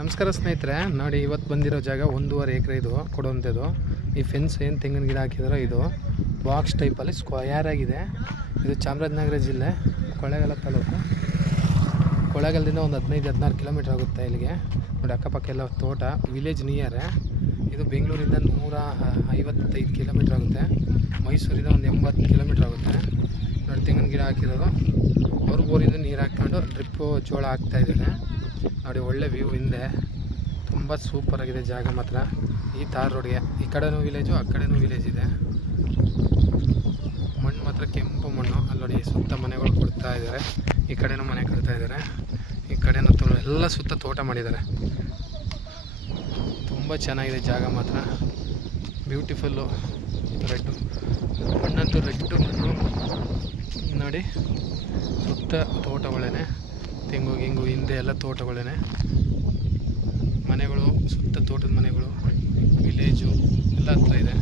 ನಮಸ್ಕಾರ ಸ್ನೇಹಿತರೆ, ನೋಡಿ ಇವತ್ತು ಬಂದಿರೋ ಜಾಗ ಒಂದೂವರೆ ಎಕರೆ ಇದು, ಕೊಡುವಂಥದ್ದು. ಈ ಫೆನ್ಸ್ ಏನು ತೆಂಗಿನ ಗಿಡ ಹಾಕಿದಾರೋ ಇದು ಬಾಕ್ಸ್ ಟೈಪಲ್ಲಿ ಸ್ಕ್ವಯರ್ ಆಗಿದೆ. ಇದು ಚಾಮರಾಜನಗರ ಜಿಲ್ಲೆ ಕೊಳ್ಳೇಗಾಲ ತಾಲೂಕು. ಕೊಳ್ಳೇಗಾಲದಿಂದ ಒಂದು ಹದಿನೈದು, ಹದಿನಾರು ಕಿಲೋಮೀಟ್ರ್ ಆಗುತ್ತೆ ಇಲ್ಲಿಗೆ. ನೋಡಿ ಅಕ್ಕಪಕ್ಕ ಎಲ್ಲ ತೋಟ ವಿಲೇಜ್ ನಿಯರ್ ಇದು ಬೆಂಗಳೂರಿಂದ ನೂರ ಐವತ್ತೈದು ಕಿಲೋಮೀಟ್ರ್ ಆಗುತ್ತೆ. ಮೈಸೂರಿಂದ ಒಂದು ಎಂಬತ್ತು ಕಿಲೋಮೀಟ್ರ್ ಆಗುತ್ತೆ. ನೋಡಿ ತೆಂಗಿನ ಗಿಡ ಹಾಕಿರೋದು. ಅವ್ರ ಬೋರಿಂದ ನೀರು ಹಾಕ್ಕೊಂಡು ಡ್ರಿಪ್ಪು ಜೋಳ ಹಾಕ್ತಾ ಇದ್ದಾರೆ. ನೋಡಿ, ಒಳ್ಳೆ ವ್ಯೂ ಹಿಂದೆ. ತುಂಬ ಸೂಪರ್ ಆಗಿದೆ ಜಾಗ ಮಾತ್ರ. ಈ ತಾರ್ ರೋಡ್ಗೆ ಈ ಕಡೆನೂ ವಿಲೇಜು ಆ ಕಡೆನೂ ವಿಲೇಜ್ ಇದೆ. ಮಣ್ಣು ಮಾತ್ರ ಕೆಂಪು ಮಣ್ಣು. ಅಲ್ಲಿ ನೋಡಿ, ಸುತ್ತ ಮನೆಗಳು ಕೊಡ್ತಾ ಇದ್ದಾರೆ. ಈ ಕಡೆನೂ ಮನೆ ಕಟ್ತಾ ಇದ್ದಾರೆ. ಈ ಕಡೆನೂ ಎಲ್ಲ ಸುತ್ತ ತೋಟ ಮಾಡಿದ್ದಾರೆ. ತುಂಬ ಚೆನ್ನಾಗಿದೆ ಜಾಗ ಮಾತ್ರ. ಬ್ಯೂಟಿಫುಲ್ಲು ರೆಡ್ಡು ಮಣ್ಣಂತೂ ರೆಡ್ಡು ಮಣ್ಣು. ನೋಡಿ, ಸುತ್ತ ತೋಟಗಳೇನೆ ತೆಂಗು ಗಿಂಗು ಹಿಂದೆ ಎಲ್ಲ ತೋಟಗಳೇನೆ. ಮನೆಗಳು ಸುತ್ತ ತೋಟದ ಮನೆಗಳು ವಿಲೇಜು ಎಲ್ಲ ಹತ್ರ ಇದೆ.